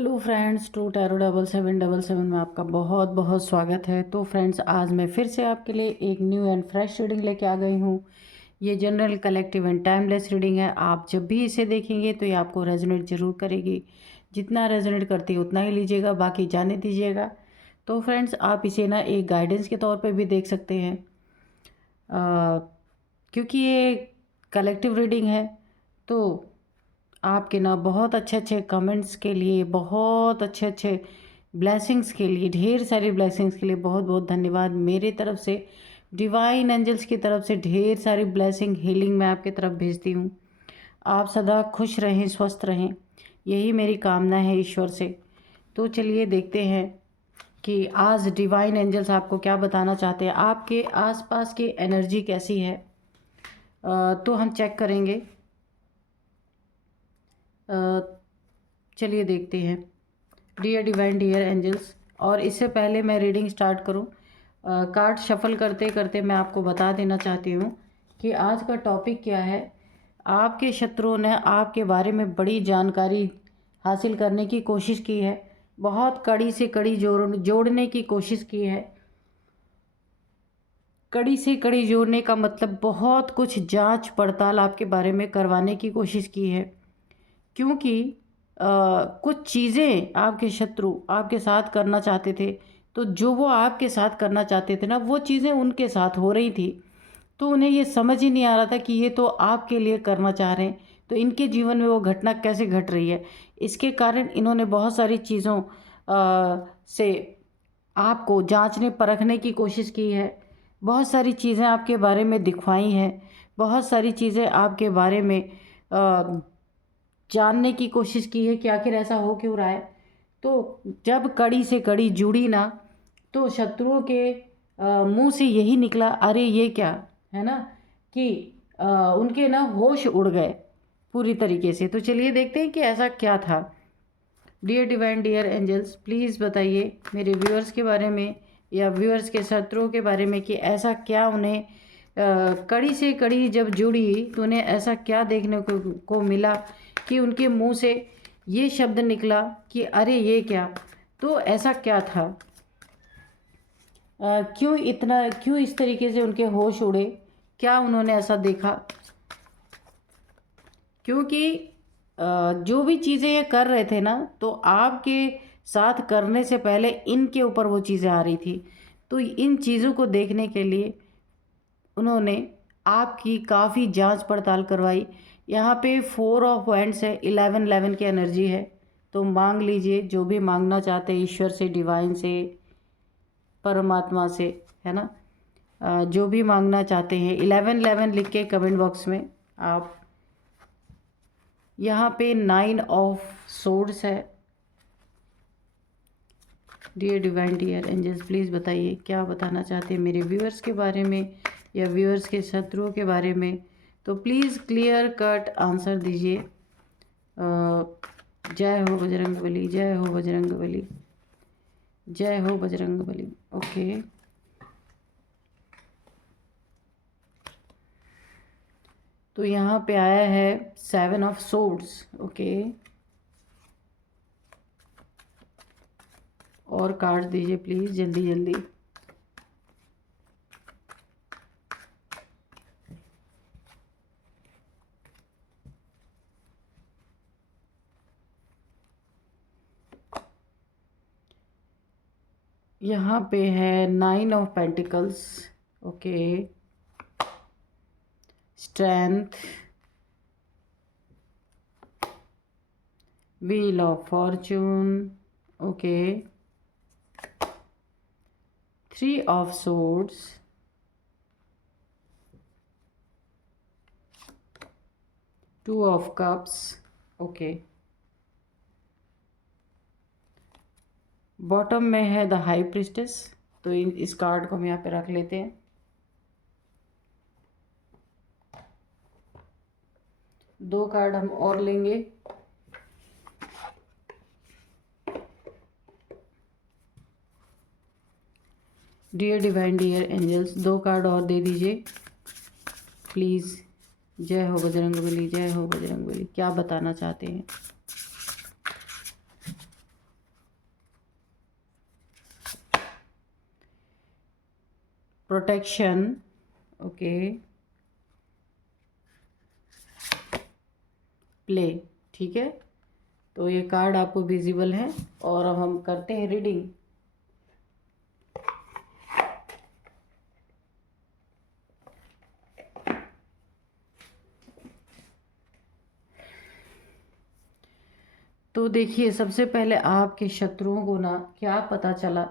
Hello friends, to tarot 7777 में आपका बहुत बहुत स्वागत है। तो फ्रेंड्स, आज मैं फिर से आपके लिए एक न्यू एंड फ्रेश रीडिंग लेके आ गई हूँ। ये general, collective and timeless reading है। आप जब भी इसे देखेंगे तो ये आपको रेजोनेट ज़रूर करेगी। जितना रेजोनेट करती है उतना ही लीजिएगा, बाकी जाने दीजिएगा। तो फ्रेंड्स, आप इसे ना एक गाइडेंस के तौर पर भी देख सकते हैं, क्योंकि ये कलेक्टिव रीडिंग है। तो आपके ना बहुत अच्छे अच्छे कमेंट्स के लिए, बहुत अच्छे अच्छे ब्लेसिंग्स के लिए, ढेर सारी ब्लेसिंग्स के लिए बहुत बहुत धन्यवाद। मेरे तरफ से, डिवाइन एंजल्स की तरफ से ढेर सारी ब्लेसिंग, हीलिंग मैं आपकी तरफ भेजती हूँ। आप सदा खुश रहें, स्वस्थ रहें, यही मेरी कामना है ईश्वर से। तो चलिए देखते हैं कि आज डिवाइन एंजल्स आपको क्या बताना चाहते हैं। आपके आसपास की एनर्जी कैसी है, तो हम चेक करेंगे। चलिए देखते हैं। डियर डिवाइन, डियर एंजल्स, और इससे पहले मैं रीडिंग स्टार्ट करूं, कार्ड शफल करते करते मैं आपको बता देना चाहती हूं कि आज का टॉपिक क्या है। आपके शत्रुओं ने आपके बारे में बड़ी जानकारी हासिल करने की कोशिश की है, बहुत कड़ी से कड़ी जोड़ने की कोशिश की है। कड़ी से कड़ी जोड़ने का मतलब बहुत कुछ जांच पड़ताल आपके बारे में करवाने की कोशिश की है, क्योंकि कुछ चीज़ें आपके शत्रु आपके साथ करना चाहते थे। तो जो वो आपके साथ करना चाहते थे ना, वो चीज़ें उनके साथ हो रही थी। तो उन्हें ये समझ ही नहीं आ रहा था कि ये तो आपके लिए करना चाह रहे हैं, तो इनके जीवन में वो घटना कैसे घट रही है। इसके कारण इन्होंने बहुत सारी चीज़ों से आपको जांचने परखने की कोशिश की है। बहुत सारी चीज़ें आपके बारे में दिखवाई हैं, बहुत सारी चीज़ें आपके बारे में जानने की कोशिश की है कि आखिर ऐसा हो क्यों रहा है। तो जब कड़ी से कड़ी जुड़ी ना, तो शत्रुओं के मुंह से यही निकला, अरे ये क्या है ना, कि उनके ना होश उड़ गए पूरी तरीके से। तो चलिए देखते हैं कि ऐसा क्या था। Dear divine, dear angels, please बताइए मेरे व्यूअर्स के बारे में या व्यूअर्स के शत्रुओं के बारे में कि ऐसा क्या उन्हें कड़ी से कड़ी जब जुड़ी तो उन्हें ऐसा क्या देखने को मिला कि उनके मुंह से ये शब्द निकला कि अरे ये क्या। तो ऐसा क्या था, क्यों इस तरीके से उनके होश उड़े, क्या उन्होंने ऐसा देखा। क्योंकि जो भी चीज़ें ये कर रहे थे ना, तो आपके साथ करने से पहले इनके ऊपर वो चीज़ें आ रही थी। तो इन चीज़ों को देखने के लिए उन्होंने आपकी काफ़ी जांच पड़ताल करवाई। यहाँ पे 4 ऑफ वैंड्स है, 11 की एनर्जी है। तो मांग लीजिए जो भी मांगना चाहते हैं, ईश्वर से, डिवाइन से, परमात्मा से, है ना। जो भी मांगना चाहते हैं 11 लिख के कमेंट बॉक्स में आप। यहाँ पे 9 ऑफ सोर्ड्स है। Dear divine, dear angels, please बताइए क्या बताना चाहते हैं मेरे व्यूअर्स के बारे में या व्यूअर्स के शत्रुओं के बारे में। तो प्लीज़ क्लियर कट आंसर दीजिए। जय हो बजरंगबली, जय हो बजरंगबली, जय हो बजरंगबली। ओके, तो यहाँ पे आया है 7 ऑफ सोर्ड्स। ओके, और कार्ड दीजिए प्लीज़, जल्दी जल्दी। यहाँ पे है 9 of pentacles. Okay, strength, wheel of Fortune. Okay, 3 of swords, 2 of cups. Okay, bottom में है द हाई प्रिस्टेस। तो इस कार्ड को हम यहाँ पे रख लेते हैं। दो कार्ड हम और लेंगे। Dear divine, dear angels, 2 card और दे दीजिए प्लीज़। जय हो बजरंगबली, जय हो बजरंगबली, क्या बताना चाहते हैं। प्रोटेक्शन, ओके, प्ले, ठीक है। तो ये कार्ड आपको विजिबल है और अब हम करते हैं रीडिंग। तो देखिए, सबसे पहले आपके शत्रुओं को ना क्या पता चला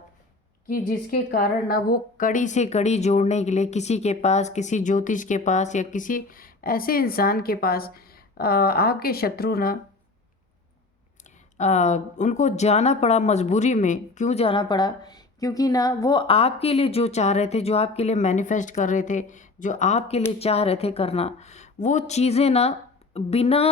कि जिसके कारण ना वो कड़ी से कड़ी जोड़ने के लिए किसी के पास, किसी ज्योतिष के पास या किसी ऐसे इंसान के पास आपके शत्रु ना उनको जाना पड़ा मजबूरी में। क्यों जाना पड़ा? क्योंकि ना वो आपके लिए जो चाह रहे थे, जो आपके लिए मैनिफेस्ट कर रहे थे, जो आपके लिए चाह रहे थे करना, वो चीज़ें ना बिना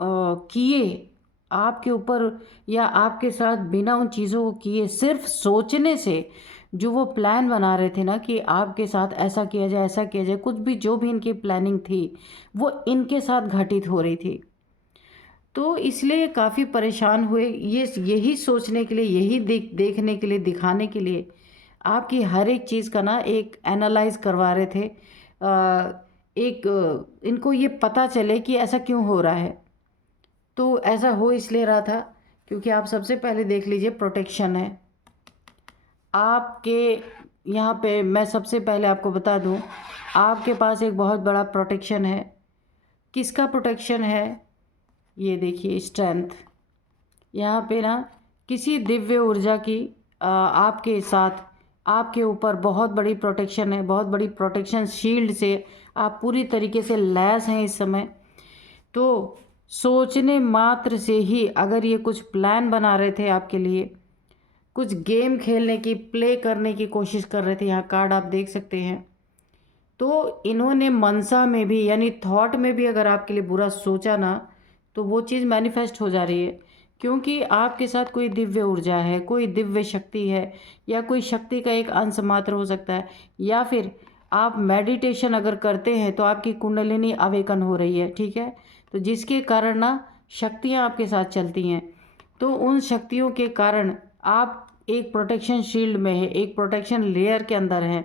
किए आपके ऊपर या आपके साथ बिना उन चीज़ों को किए, सिर्फ सोचने से जो वो प्लान बना रहे थे ना कि आपके साथ ऐसा किया जाए, ऐसा किया जाए, कुछ भी जो भी इनकी प्लानिंग थी वो इनके साथ घटित हो रही थी। तो इसलिए काफ़ी परेशान हुए, ये यही सोचने के लिए, यही देखने के लिए, दिखाने के लिए आपकी हर एक चीज़ का ना एक एनालाइज करवा रहे थे। इनको ये पता चले कि ऐसा क्यों हो रहा है। तो ऐसा हो इसलिए रहा था क्योंकि आप सबसे पहले देख लीजिए, प्रोटेक्शन है आपके यहाँ पे। मैं सबसे पहले आपको बता दूँ, आपके पास एक बहुत बड़ा प्रोटेक्शन है। किसका प्रोटेक्शन है? ये देखिए, स्ट्रेंथ। यहाँ पे ना किसी दिव्य ऊर्जा की आपके साथ, आपके ऊपर बहुत बड़ी प्रोटेक्शन है, बहुत बड़ी प्रोटेक्शन शील्ड से आप पूरी तरीके से लैस हैं इस समय। तो सोचने मात्र से ही अगर ये कुछ प्लान बना रहे थे आपके लिए, कुछ गेम खेलने की, प्ले करने की कोशिश कर रहे थे, यहाँ कार्ड आप देख सकते हैं, तो इन्होंने मनसा में भी यानी थॉट में भी अगर आपके लिए बुरा सोचा ना, तो वो चीज़ मैनिफेस्ट हो जा रही है। क्योंकि आपके साथ कोई दिव्य ऊर्जा है, कोई दिव्य शक्ति है, या कोई शक्ति का एक अंश मात्र हो सकता है, या फिर आप मेडिटेशन अगर करते हैं तो आपकी कुंडलिनी अवेकन हो रही है, ठीक है। तो जिसके कारण ना शक्तियाँ आपके साथ चलती हैं। तो उन शक्तियों के कारण आप एक प्रोटेक्शन शील्ड में है, एक प्रोटेक्शन लेयर के अंदर हैं,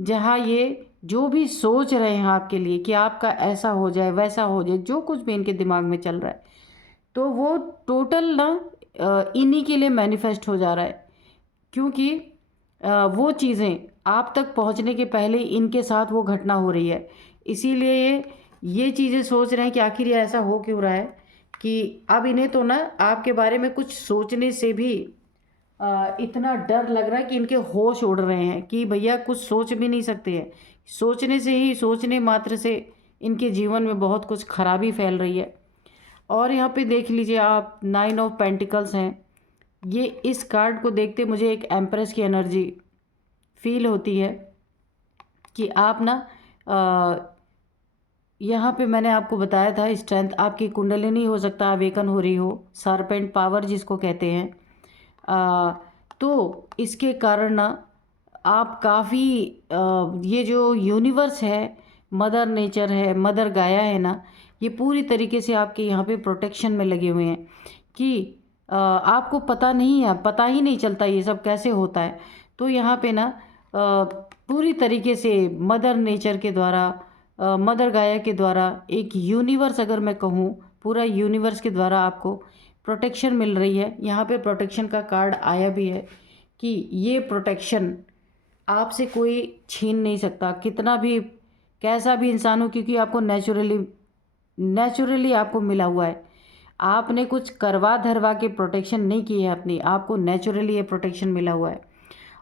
जहाँ ये जो भी सोच रहे हैं आपके लिए कि आपका ऐसा हो जाए, वैसा हो जाए, जो कुछ भी इनके दिमाग में चल रहा है, तो वो टोटल ना इन्हीं के लिए मैनिफेस्ट हो जा रहा है। क्योंकि वो चीज़ें आप तक पहुंचने के पहले इनके साथ वो घटना हो रही है। इसीलिए ये चीज़ें सोच रहे हैं कि आखिर ये ऐसा हो क्यों रहा है, कि अब इन्हें तो ना आपके बारे में कुछ सोचने से भी इतना डर लग रहा है कि इनके होश उड़ रहे हैं कि भैया कुछ सोच भी नहीं सकते हैं। सोचने से ही, सोचने मात्र से इनके जीवन में बहुत कुछ खराबी फैल रही है। और यहाँ पे देख लीजिए आप, 9 ऑफ पेंटिकल्स हैं। ये इस कार्ड को देखते मुझे एक एम्प्रेस की एनर्जी फील होती है कि आप ना यहाँ पे मैंने आपको बताया था, स्ट्रेंथ आपकी कुंडलिनी हो सकता है अवेकन हो रही हो, सरपेंट पावर जिसको कहते हैं। तो इसके कारण ना आप काफ़ी ये जो यूनिवर्स है, मदर नेचर है, मदर गाया है ना, ये पूरी तरीके से आपके यहाँ पे प्रोटेक्शन में लगे हुए हैं कि आपको पता नहीं है, पता ही नहीं चलता ये सब कैसे होता है। तो यहाँ पे ना पूरी तरीके से मदर नेचर के द्वारा, मदर गाया के द्वारा, एक यूनिवर्स अगर मैं कहूँ, पूरा यूनिवर्स के द्वारा आपको प्रोटेक्शन मिल रही है। यहाँ पे प्रोटेक्शन का कार्ड आया भी है कि ये प्रोटेक्शन आपसे कोई छीन नहीं सकता, कितना भी कैसा भी इंसान हो, क्योंकि आपको नेचुरली आपको मिला हुआ है। आपने कुछ करवा धरवा के प्रोटेक्शन नहीं की है अपनी, आपको नेचुरली ये प्रोटेक्शन मिला हुआ है।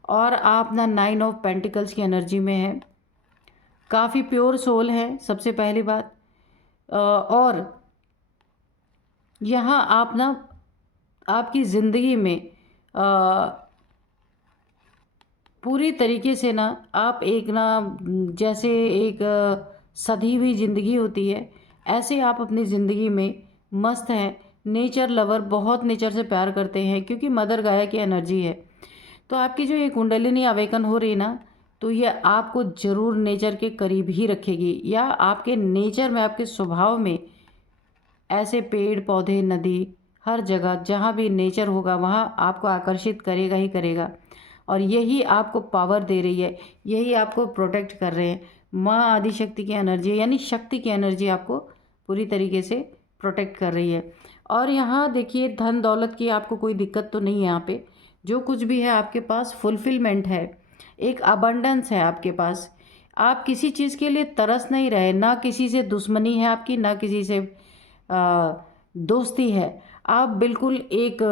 और आप ना 9 ऑफ पेंटिकल्स की एनर्जी में है, काफ़ी प्योर सोल है सबसे पहली बात। और यहाँ आप ना आपकी ज़िंदगी में पूरी तरीके से ना आप एक ना, जैसे एक सधी हुई ज़िंदगी होती है, ऐसे आप अपनी ज़िंदगी में मस्त हैं। नेचर लवर, बहुत नेचर से प्यार करते हैं क्योंकि मदर गाया की एनर्जी है। तो आपकी जो ये कुंडलिनी अवेकन हो रही है ना, तो ये आपको ज़रूर नेचर के करीब ही रखेगी, या आपके नेचर में, आपके स्वभाव में ऐसे पेड़ पौधे, नदी, हर जगह जहाँ भी नेचर होगा वहाँ आपको आकर्षित करेगा ही करेगा। और यही आपको पावर दे रही है, यही आपको प्रोटेक्ट कर रहे हैं। माँ आदिशक्ति की एनर्जी यानी शक्ति की एनर्जी आपको पूरी तरीके से प्रोटेक्ट कर रही है। और यहाँ देखिए धन दौलत की आपको कोई दिक्कत तो नहीं है। यहाँ पे जो कुछ भी है आपके पास फुलफिलमेंट है, एक अबंडेंस है आपके पास। आप किसी चीज़ के लिए तरस नहीं रहे, ना किसी से दुश्मनी है आपकी, ना किसी से दोस्ती है। आप बिल्कुल एक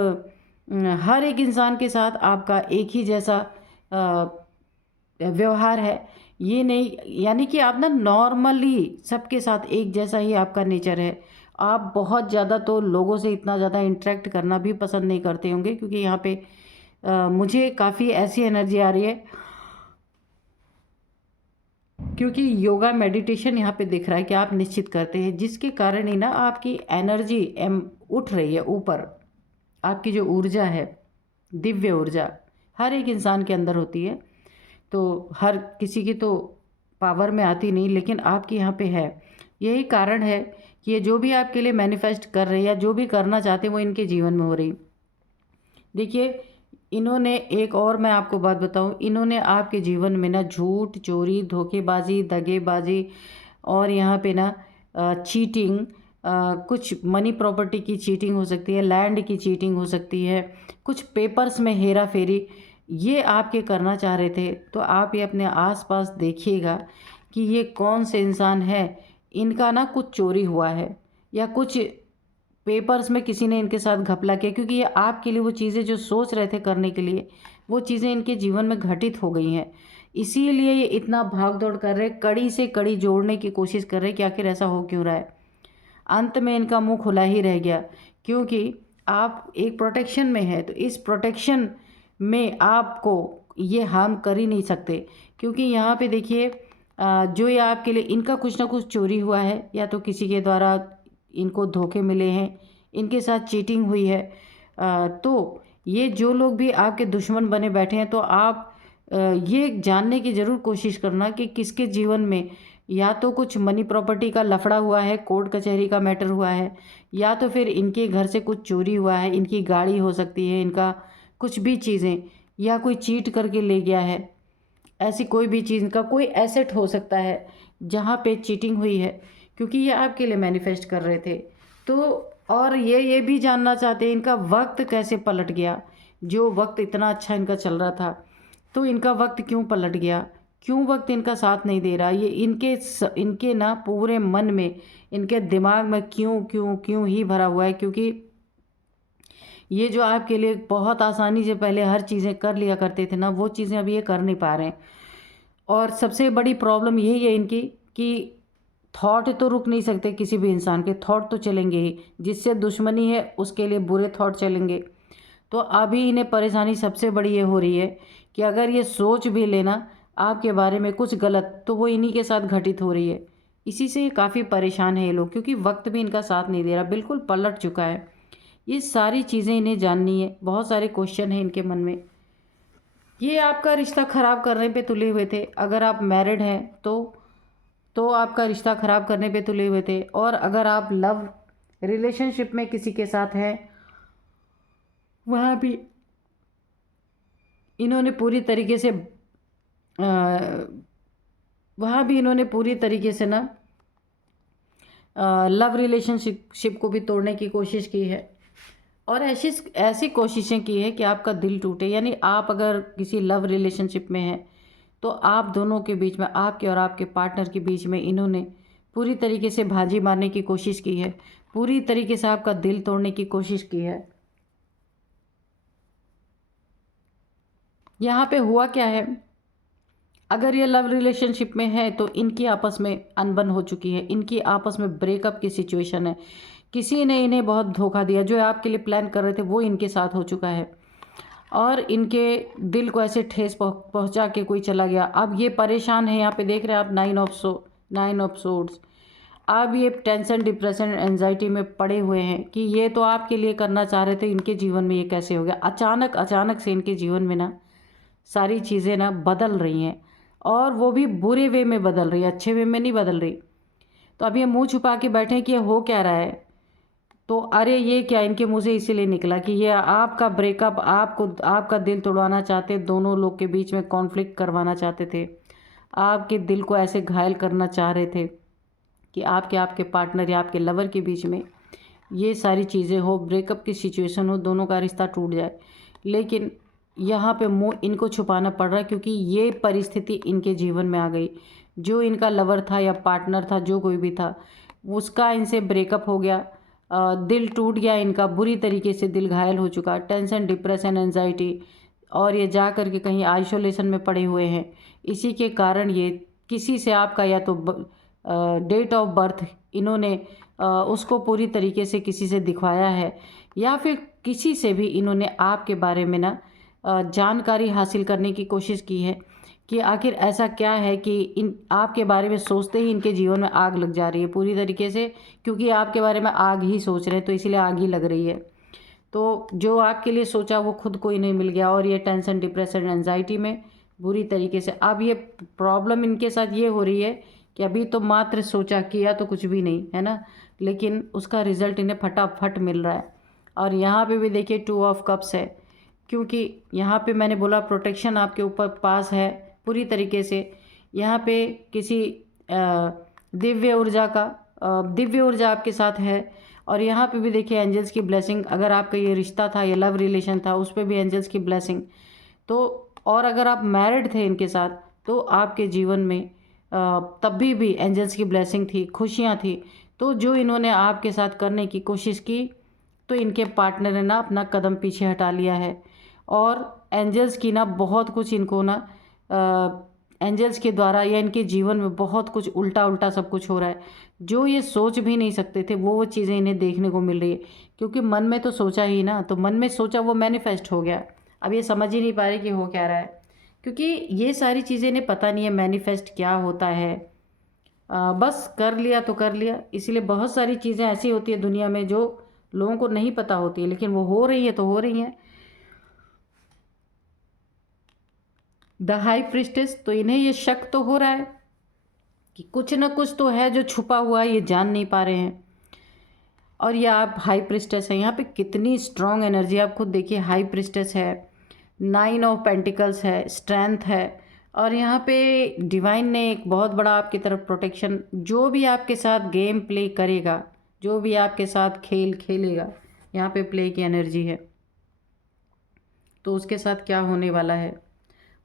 हर एक इंसान के साथ आपका एक ही जैसा व्यवहार है। ये नहीं यानी कि आप ना नॉर्मली सबके साथ एक जैसा ही आपका नेचर है। आप बहुत ज़्यादा तो लोगों से इतना ज़्यादा इंटरेक्ट करना भी पसंद नहीं करते होंगे, क्योंकि यहाँ पे मुझे काफ़ी ऐसी एनर्जी आ रही है, क्योंकि योगा मेडिटेशन यहाँ पे दिख रहा है कि आप निश्चित करते हैं, जिसके कारण ही ना आपकी एनर्जी उठ रही है ऊपर। आपकी जो ऊर्जा है, दिव्य ऊर्जा हर एक इंसान के अंदर होती है, तो हर किसी की तो पावर में आती नहीं, लेकिन आपकी यहाँ पे है। यही कारण है कि ये जो भी आपके लिए मैनिफेस्ट कर रहे हैं या जो भी करना चाहते हैं वो इनके जीवन में हो रही। देखिए इन्होंने एक और मैं आपको बात बताऊं, इन्होंने आपके जीवन में ना झूठ, चोरी, धोखेबाजी, दगेबाजी और यहाँ पे ना चीटिंग, कुछ मनी प्रॉपर्टी की चीटिंग हो सकती है, लैंड की चीटिंग हो सकती है, कुछ पेपर्स में हेरा फेरी, ये आपके करना चाह रहे थे। तो आप ये अपने आसपास देखिएगा कि ये कौन से इंसान है, इनका ना कुछ चोरी हुआ है या कुछ पेपर्स में किसी ने इनके साथ घपला किया, क्योंकि ये आपके लिए वो चीज़ें जो सोच रहे थे करने के लिए वो चीज़ें इनके जीवन में घटित हो गई हैं। इसीलिए ये इतना भाग दौड़ कर रहे, कड़ी से कड़ी जोड़ने की कोशिश कर रहे कि आखिर ऐसा हो क्यों रहा है। अंत में इनका मुंह खुला ही रह गया, क्योंकि आप एक प्रोटेक्शन में है, तो इस प्रोटेक्शन में आपको ये हार्म कर ही नहीं सकते। क्योंकि यहाँ पे देखिए जो ये आपके लिए, इनका कुछ ना कुछ चोरी हुआ है, या तो किसी के द्वारा इनको धोखे मिले हैं, इनके साथ चीटिंग हुई है। तो ये जो लोग भी आपके दुश्मन बने बैठे हैं, तो आप ये जानने की ज़रूर कोशिश करना कि किसके जीवन में या तो कुछ मनी प्रॉपर्टी का लफड़ा हुआ है, कोर्ट कचहरी का मैटर हुआ है, या तो फिर इनके घर से कुछ चोरी हुआ है, इनकी गाड़ी हो सकती है, इनका कुछ भी चीज़ें, या कोई चीट करके ले गया है। ऐसी कोई भी चीज़ का कोई एसेट हो सकता है जहाँ पे चीटिंग हुई है, क्योंकि ये आपके लिए मैनिफेस्ट कर रहे थे। तो और ये भी जानना चाहते हैं इनका वक्त कैसे पलट गया। जो वक्त इतना अच्छा इनका चल रहा था, तो इनका वक्त क्यों पलट गया, क्यों वक्त इनका साथ नहीं दे रहा। ये इनके ना पूरे मन में, इनके दिमाग में क्यों क्यों क्यों ही भरा हुआ है, क्योंकि ये जो आपके लिए बहुत आसानी से पहले हर चीज़ें कर लिया करते थे ना, वो चीज़ें अभी ये कर नहीं पा रहे हैं। और सबसे बड़ी प्रॉब्लम यही है इनकी कि थॉट तो रुक नहीं सकते किसी भी इंसान के, थॉट तो चलेंगे ही। जिससे दुश्मनी है उसके लिए बुरे थॉट चलेंगे। तो अभी इन्हें परेशानी सबसे बड़ी ये हो रही है कि अगर ये सोच भी लेना आपके बारे में कुछ गलत, तो वो इन्हीं के साथ घटित हो रही है। इसी से काफ़ी परेशान है ये लोग, क्योंकि वक्त भी इनका साथ नहीं दे रहा, बिल्कुल पलट चुका है। ये सारी चीज़ें इन्हें जाननी है, बहुत सारे क्वेश्चन हैं इनके मन में। ये आपका रिश्ता ख़राब करने पे तुले हुए थे। अगर आप मैरिड हैं तो आपका रिश्ता ख़राब करने पे तुले हुए थे, और अगर आप लव रिलेशनशिप में किसी के साथ हैं, वहाँ भी इन्होंने पूरी तरीके से ना लव रिलेशनशिप को भी तोड़ने की कोशिश की है। और ऐसी ऐसी कोशिशें की है कि आपका दिल टूटे। यानी आप अगर किसी लव रिलेशनशिप में हैं, तो आप दोनों के बीच में, आपके और आपके पार्टनर के बीच में इन्होंने पूरी तरीके से बाजी मारने की कोशिश की है, पूरी तरीके से आपका दिल तोड़ने की कोशिश की है। यहाँ पे हुआ क्या है, अगर ये लव रिलेशनशिप में है तो इनकी आपस में अनबन हो चुकी है, इनकी आपस में ब्रेकअप की सिचुएशन है। किसी ने इन्हें बहुत धोखा दिया, जो आपके लिए प्लान कर रहे थे वो इनके साथ हो चुका है, और इनके दिल को ऐसे ठेस पहुंचा के कोई चला गया। अब ये परेशान है। यहाँ पे देख रहे हैं आप 9 ऑफ सोर्ड्स। अब ये टेंशन, डिप्रेशन, एंजाइटी में पड़े हुए हैं कि ये तो आपके लिए करना चाह रहे थे, इनके जीवन में ये कैसे हो गया। अचानक से इनके जीवन में ना सारी चीज़ें ना बदल रही हैं, और वो भी बुरे वे में बदल रही है, अच्छे वे में नहीं बदल रही। तो अब ये मुंह छुपा के बैठे कि ये हो क्या रहा है। तो अरे ये क्या, इनके मुँह से इसीलिए निकला कि ये आपका ब्रेकअप, आपको आपका दिल तोड़वाना चाहते, दोनों लोग के बीच में कॉन्फ्लिक्ट करवाना चाहते थे, आपके दिल को ऐसे घायल करना चाह रहे थे कि आपके आपके पार्टनर या आपके लवर के बीच में ये सारी चीज़ें हो, ब्रेकअप की सिचुएशन हो, दोनों का रिश्ता टूट जाए। लेकिन यहाँ पे मुँह इनको छुपाना पड़ रहा है क्योंकि ये परिस्थिति इनके जीवन में आ गई। जो इनका लवर था या पार्टनर था, जो कोई भी था, उसका इनसे ब्रेकअप हो गया, दिल टूट गया इनका, बुरी तरीके से दिल घायल हो चुका, टेंशन, डिप्रेशन, एंजाइटी, और ये जा कर के कहीं आइसोलेशन में पड़े हुए हैं। इसी के कारण ये किसी से आपका या तो डेट ऑफ बर्थ इन्होंने उसको पूरी तरीके से किसी से दिखवाया है, या फिर किसी से भी इन्होंने आपके बारे में ना जानकारी हासिल करने की कोशिश की है कि आखिर ऐसा क्या है कि इन आपके बारे में सोचते ही इनके जीवन में आग लग जा रही है पूरी तरीके से, क्योंकि आपके बारे में आग ही सोच रहे हैं तो इसीलिए आग ही लग रही है। तो जो आपके लिए सोचा वो खुद को ही नहीं मिल गया, और ये टेंशन, डिप्रेशन, एंजाइटी में बुरी तरीके से। अब ये प्रॉब्लम इनके साथ ये हो रही है कि अभी तो मात्र सोचा, किया तो कुछ भी नहीं है ना, लेकिन उसका रिजल्ट इन्हें फटाफट मिल रहा है। और यहाँ पे भी देखिए 2 ऑफ कप्स है, क्योंकि यहाँ पे मैंने बोला प्रोटेक्शन आपके ऊपर पास है पूरी तरीके से। यहाँ पे किसी दिव्य ऊर्जा आपके साथ है। और यहाँ पे भी देखिए एंजल्स की ब्लेसिंग, अगर आपका ये रिश्ता था, ये लव रिलेशन था, उस पर भी एंजल्स की ब्लेसिंग। तो और अगर आप मैरिड थे इनके साथ तो आपके जीवन में तब भी एंजल्स की ब्लेसिंग थी, खुशियाँ थी। तो जो इन्होंने आपके साथ करने की कोशिश की तो इनके पार्टनर ने ना अपना कदम पीछे हटा लिया है। और एंजल्स की ना बहुत कुछ इनको ना एंजल्स के द्वारा या इनके जीवन में बहुत कुछ उल्टा उल्टा सब कुछ हो रहा है। जो ये सोच भी नहीं सकते थे वो चीज़ें इन्हें देखने को मिल रही है, क्योंकि मन में तो सोचा ही ना, तो मन में सोचा वो मैनिफेस्ट हो गया। अब ये समझ ही नहीं पा रहे कि हो क्या रहा है, क्योंकि ये सारी चीज़ें इन्हें पता नहीं है मैनिफेस्ट क्या होता है। बस कर लिया तो कर लिया। इसलिए बहुत सारी चीज़ें ऐसी होती है दुनिया में जो लोगों को नहीं पता होती है, लेकिन वो हो रही है तो हो रही हैं। द हाई प्रिस्टेस, तो इन्हें ये शक तो हो रहा है कि कुछ ना कुछ तो है जो छुपा हुआ है, ये जान नहीं पा रहे हैं। और ये आप हाई प्रिस्टेस है, यहाँ पे कितनी स्ट्रॉन्ग एनर्जी आप खुद देखिए। हाई प्रिस्टेस है, 9 ऑफ पेंटिकल्स है, स्ट्रेंथ है, और यहाँ पे डिवाइन ने एक बहुत बड़ा आपकी तरफ प्रोटेक्शन, जो भी आपके साथ गेम प्ले करेगा, जो भी आपके साथ खेल खेलेगा, यहाँ पे प्ले की एनर्जी है। तो उसके साथ क्या होने वाला है,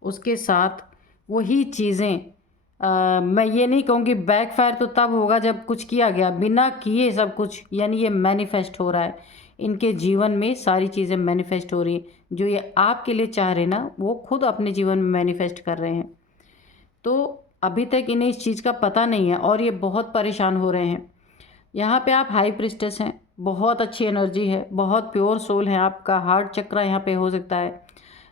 उसके साथ वही चीज़ें, मैं ये नहीं कहूँगी बैकफायर तो तब होगा जब कुछ किया गया, बिना किए सब कुछ, यानी ये मैनिफेस्ट हो रहा है इनके जीवन में। सारी चीज़ें मैनिफेस्ट हो रही हैं, जो ये आपके लिए चाह रहे ना वो खुद अपने जीवन में मैनिफेस्ट कर रहे हैं। तो अभी तक इन्हें इस चीज़ का पता नहीं है और ये बहुत परेशान हो रहे हैं। यहाँ पे आप हाई प्रिस्टेस हैं, बहुत अच्छी एनर्जी है, बहुत प्योर सोल है, आपका हार्ट चक्र यहाँ पे हो सकता है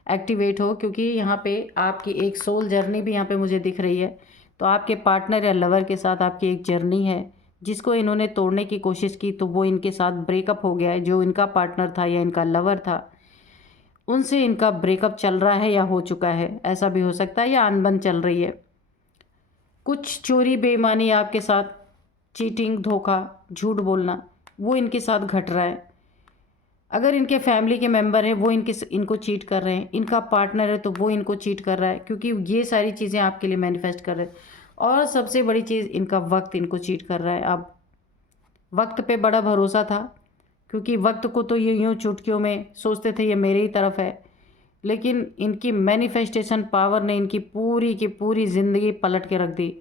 एक्टिवेट हो, क्योंकि यहाँ पे आपकी एक सोल जर्नी भी यहाँ पे मुझे दिख रही है। तो आपके पार्टनर या लवर के साथ आपकी एक जर्नी है जिसको इन्होंने तोड़ने की कोशिश की, तो वो इनके साथ ब्रेकअप हो गया है। जो इनका पार्टनर था या इनका लवर था उनसे इनका ब्रेकअप चल रहा है या हो चुका है, ऐसा भी हो सकता है, या अनबन चल रही है। कुछ चोरी बेईमानी आपके साथ, चीटिंग, धोखा, झूठ बोलना, वो इनके साथ घट रहा है। अगर इनके फैमिली के मेंबर हैं वो इनको चीट कर रहे हैं, इनका पार्टनर है तो वो इनको चीट कर रहा है, क्योंकि ये सारी चीज़ें आपके लिए मैनिफेस्ट कर रहे हैं। और सबसे बड़ी चीज़, इनका वक्त इनको चीट कर रहा है। अब वक्त पे बड़ा भरोसा था, क्योंकि वक्त को तो ये यूँ चुटकियों में सोचते थे ये मेरे ही तरफ है, लेकिन इनकी मैनिफेस्टेशन पावर ने इनकी पूरी की पूरी ज़िंदगी पलट के रख दी।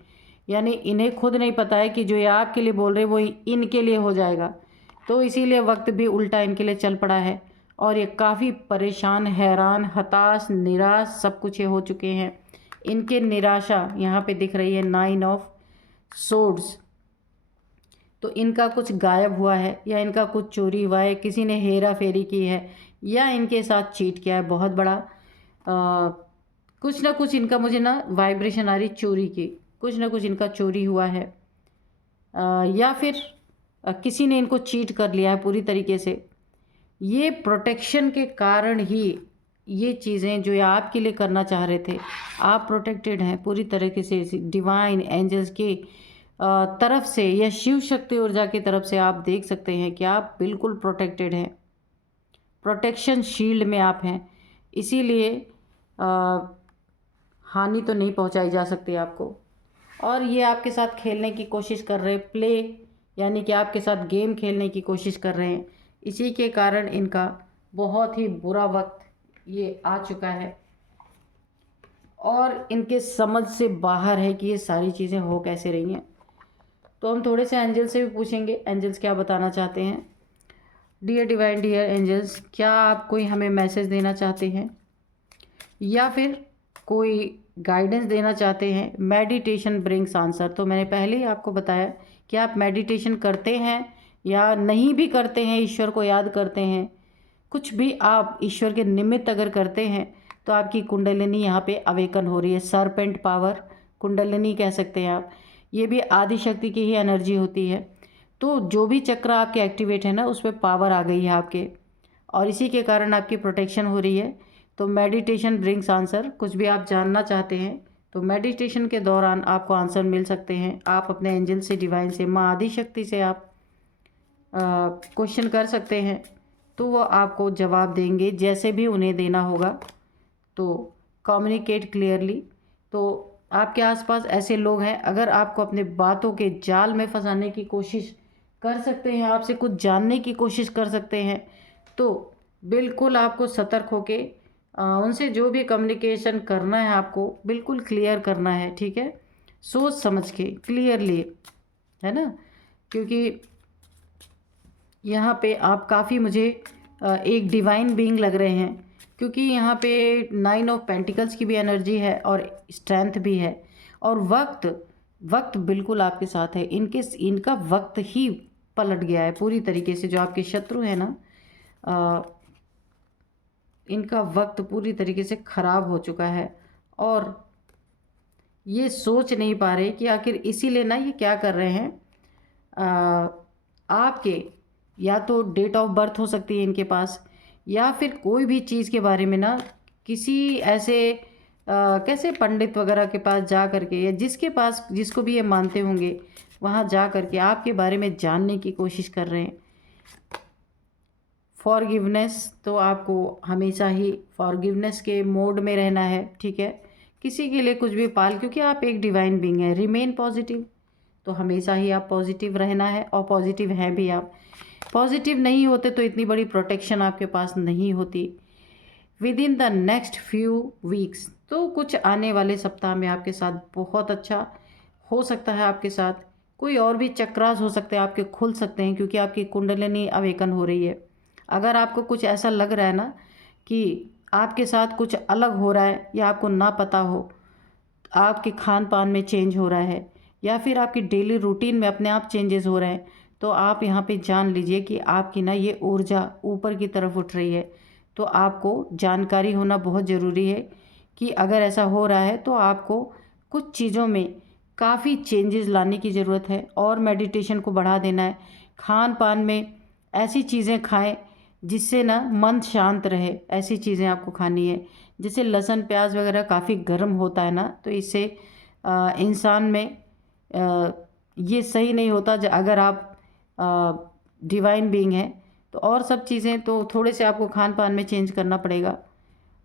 यानी इन्हें खुद नहीं पता है कि जो ये आपके लिए बोल रहे हैं वो इनके लिए हो जाएगा। तो इसीलिए वक्त भी उल्टा इनके लिए चल पड़ा है और ये काफ़ी परेशान, हैरान, हताश, निराश सब कुछ ये हो चुके हैं। इनके निराशा यहाँ पे दिख रही है 9 ऑफ सोर्ड्स। तो इनका कुछ गायब हुआ है या इनका कुछ चोरी हुआ है, किसी ने हेरा फेरी की है या इनके साथ चीट किया है बहुत बड़ा। कुछ ना कुछ इनका मुझे ना वाइब्रेशन आ रही चोरी की, कुछ ना कुछ इनका चोरी हुआ है, या फिर किसी ने इनको चीट कर लिया है पूरी तरीके से। ये प्रोटेक्शन के कारण ही ये चीज़ें जो ये आपके लिए करना चाह रहे थे, आप प्रोटेक्टेड हैं पूरी तरीके से डिवाइन एंजल्स के तरफ से या शिव शक्ति ऊर्जा की तरफ से आप देख सकते हैं कि आप बिल्कुल प्रोटेक्टेड हैं, प्रोटेक्शन शील्ड में आप हैं। इसीलिए हानि तो नहीं पहुंचाई जा सकती आपको। और ये आपके साथ खेलने की कोशिश कर रहे हैं, प्ले यानी कि आपके साथ गेम खेलने की कोशिश कर रहे हैं। इसी के कारण इनका बहुत ही बुरा वक्त ये आ चुका है और इनके समझ से बाहर है कि ये सारी चीज़ें हो कैसे रही हैं। तो हम थोड़े से एंजल से भी पूछेंगे, एंजल्स क्या बताना चाहते हैं। डियर डिवाइन, डियर एंजल्स, क्या आप कोई हमें मैसेज देना चाहते हैं या फिर कोई गाइडेंस देना चाहते हैं। Meditation brings answer. तो मैंने पहले ही आपको बताया कि आप मेडिटेशन करते हैं या नहीं भी करते हैं, ईश्वर को याद करते हैं, कुछ भी आप ईश्वर के निमित्त अगर करते हैं तो आपकी कुंडलिनी यहाँ पे अवेकन हो रही है। सरपेंट पावर कुंडलिनी कह सकते हैं आप। ये भी आदि शक्ति की ही एनर्जी होती है। तो जो भी चक्र आपके एक्टिवेट है ना, उस पर पावर आ गई है आपके, और इसी के कारण आपकी प्रोटेक्शन हो रही है। तो मेडिटेशन ब्रिंग्स आंसर। कुछ भी आप जानना चाहते हैं तो मेडिटेशन के दौरान आपको आंसर मिल सकते हैं। आप अपने एंजल से, डिवाइन से, माँ आदि शक्ति से आप क्वेश्चन कर सकते हैं, तो वो आपको जवाब देंगे जैसे भी उन्हें देना होगा। तो कम्युनिकेट क्लियरली। तो आपके आसपास ऐसे लोग हैं, अगर आपको अपने बातों के जाल में फंसाने की कोशिश कर सकते हैं, आपसे कुछ जानने की कोशिश कर सकते हैं, तो बिल्कुल आपको सतर्क होके उनसे जो भी कम्युनिकेशन करना है आपको बिल्कुल क्लियर करना है, ठीक है, सोच समझ के क्लियरली, है ना। क्योंकि यहाँ पे आप काफ़ी मुझे एक डिवाइन बीइंग लग रहे हैं, क्योंकि यहाँ पे 9 ऑफ पेंटिकल्स की भी एनर्जी है और स्ट्रेंथ भी है, और वक्त बिल्कुल आपके साथ है। इनका वक्त ही पलट गया है पूरी तरीके से। जो आपके शत्रु हैं ना, इनका वक्त पूरी तरीके से ख़राब हो चुका है और ये सोच नहीं पा रहे कि आखिर इसीलिए ना ये क्या कर रहे हैं। आपके या तो डेट ऑफ बर्थ हो सकती है इनके पास, या फिर कोई भी चीज़ के बारे में ना किसी ऐसे कैसे पंडित वगैरह के पास जा करके, या जिसके पास जिसको भी ये मानते होंगे वहाँ जा करके आपके बारे में जानने की कोशिश कर रहे हैं। फॉरगिवनेस, तो आपको हमेशा ही फॉरगिवनेस के मोड में रहना है, ठीक है। किसी के लिए कुछ भी क्योंकि आप एक डिवाइन बीइंग है। रिमेन पॉजिटिव, तो हमेशा ही आप पॉजिटिव रहना है, और पॉजिटिव हैं भी आप। पॉजिटिव नहीं होते तो इतनी बड़ी प्रोटेक्शन आपके पास नहीं होती। With in the next few weeks, तो कुछ आने वाले सप्ताह में आपके साथ बहुत अच्छा हो सकता है। आपके साथ कोई और भी चक्रास हो सकते हैं, आपके खुल सकते हैं, क्योंकि आपकी कुंडलिनी अवेकन हो रही है। अगर आपको कुछ ऐसा लग रहा है ना कि आपके साथ कुछ अलग हो रहा है, या आपको ना पता हो, आपके खान पान में चेंज हो रहा है, या फिर आपकी डेली रूटीन में अपने आप चेंजेस हो रहे हैं, तो आप यहाँ पे जान लीजिए कि आपकी ना ये ऊर्जा ऊपर की तरफ उठ रही है। तो आपको जानकारी होना बहुत ज़रूरी है कि अगर ऐसा हो रहा है तो आपको कुछ चीज़ों में काफ़ी चेंजेस लाने की ज़रूरत है, और मेडिटेशन को बढ़ा देना है। खान पान में ऐसी चीज़ें खाएं जिससे ना मन शांत रहे, ऐसी चीज़ें आपको खानी है। जैसे लहसुन प्याज वगैरह काफ़ी गर्म होता है ना, तो इससे इंसान में ये सही नहीं होता। अगर आप डिवाइन बीइंग हैं तो और सब चीज़ें तो थोड़े से आपको खान पान में चेंज करना पड़ेगा।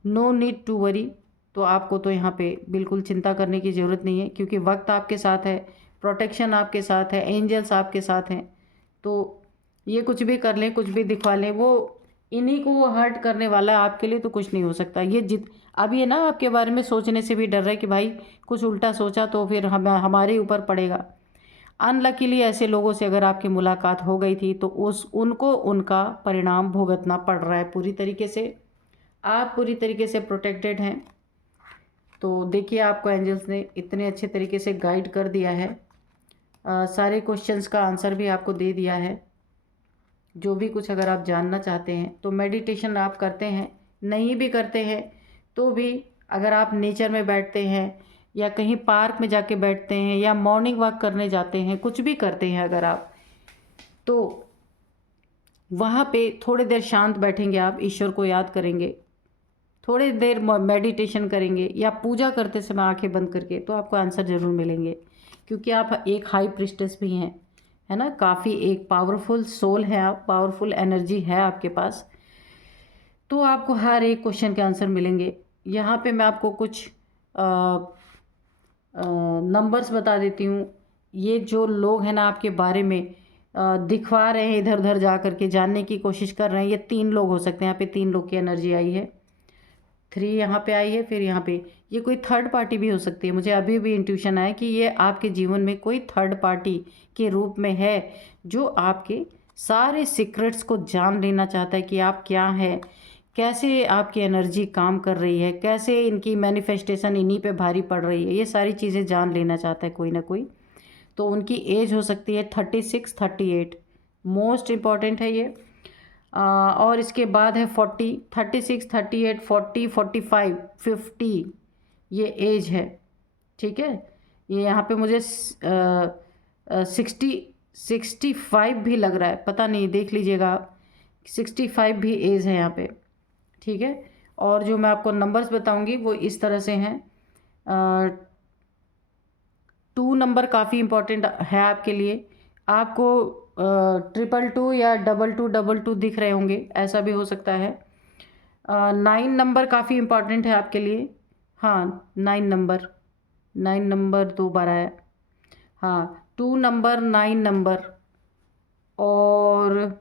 नो नीड टू वरी, तो आपको तो यहाँ पे बिल्कुल चिंता करने की ज़रूरत नहीं है, क्योंकि वक्त आपके साथ है, प्रोटेक्शन आपके साथ है, एंजल्स आपके साथ हैं। तो ये कुछ भी कर लें, कुछ भी दिखवा लें, वो इन्हीं को वो हर्ट करने वाला है, आपके लिए तो कुछ नहीं हो सकता। अब ये ना आपके बारे में सोचने से भी डर रहा है कि भाई कुछ उल्टा सोचा तो फिर हमारे ऊपर पड़ेगा। अनलकीली ऐसे लोगों से अगर आपकी मुलाकात हो गई थी तो उनको उनका परिणाम भुगतना पड़ रहा है पूरी तरीके से। आप पूरी तरीके से प्रोटेक्टेड हैं। तो देखिए, आपको एंजल्स ने इतने अच्छे तरीके से गाइड कर दिया है, सारे क्वेश्चंस का आंसर भी आपको दे दिया है। जो भी कुछ अगर आप जानना चाहते हैं तो मेडिटेशन आप करते हैं, नहीं भी करते हैं तो भी अगर आप नेचर में बैठते हैं या कहीं पार्क में जाके बैठते हैं या मॉर्निंग वॉक करने जाते हैं, कुछ भी करते हैं अगर आप, तो वहाँ पे थोड़ी देर शांत बैठेंगे, आप ईश्वर को याद करेंगे, थोड़ी देर मेडिटेशन करेंगे या पूजा करते समय आंखें बंद करके, तो आपको आंसर ज़रूर मिलेंगे। क्योंकि आप एक हाई प्रिस्टेस भी हैं, है ना, काफ़ी एक पावरफुल सोल है आप, पावरफुल एनर्जी है आपके पास। तो आपको हर एक क्वेश्चन के आंसर मिलेंगे। यहाँ पे मैं आपको कुछ नंबर्स बता देती हूँ। ये जो लोग हैं ना आपके बारे में दिखवा रहे हैं, इधर उधर जा करके जानने की कोशिश कर रहे हैं, ये 3 लोग हो सकते हैं। यहाँ पे 3 लोग की एनर्जी आई है, 3 यहाँ पे आई है, फिर यहाँ पे ये कोई थर्ड पार्टी भी हो सकती है। मुझे अभी भी इंट्यूशन आया कि ये आपके जीवन में कोई थर्ड पार्टी के रूप में है, जो आपके सारे सीक्रेट्स को जान लेना चाहता है कि आप क्या हैं, कैसे आपकी एनर्जी काम कर रही है, कैसे इनकी मैनिफेस्टेशन इन्हीं पे भारी पड़ रही है, ये सारी चीज़ें जान लेना चाहता है कोई ना कोई। तो उनकी एज हो सकती है 36, 38, मोस्ट इम्पॉर्टेंट है ये। और इसके बाद है 40, 36, 38, 40, 45, 50, ये एज है, ठीक है। ये यहाँ पे मुझे 65 भी लग रहा है, पता नहीं, देख लीजिएगा आप। 65 भी एज है यहाँ पे, ठीक है। और जो मैं आपको नंबर्स बताऊंगी वो इस तरह से हैं। 2 नंबर काफ़ी इम्पोर्टेंट है आपके लिए। आपको 222 या 2222 दिख रहे होंगे, ऐसा भी हो सकता है। 9 नंबर काफ़ी इम्पोर्टेंट है आपके लिए। हाँ, 9 नंबर 2 बार आया। हाँ, 2 नंबर, 9 नंबर और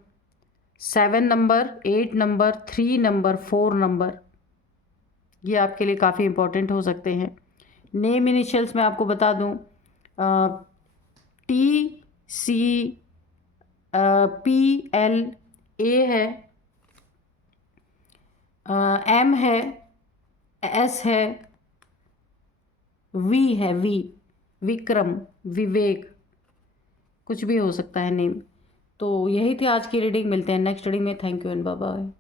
7 नंबर, 8 नंबर, 3 नंबर, 4 नंबर, ये आपके लिए काफ़ी इम्पोर्टेंट हो सकते हैं। नेम इनिशियल्स मैं आपको बता दूं, TC, PL, A है, M है, S है, V है, विक्रम, विवेक, कुछ भी हो सकता है नेम। तो यही थी आज की रीडिंग। मिलते हैं नेक्स्ट रीडिंग में। Thank you and bye bye.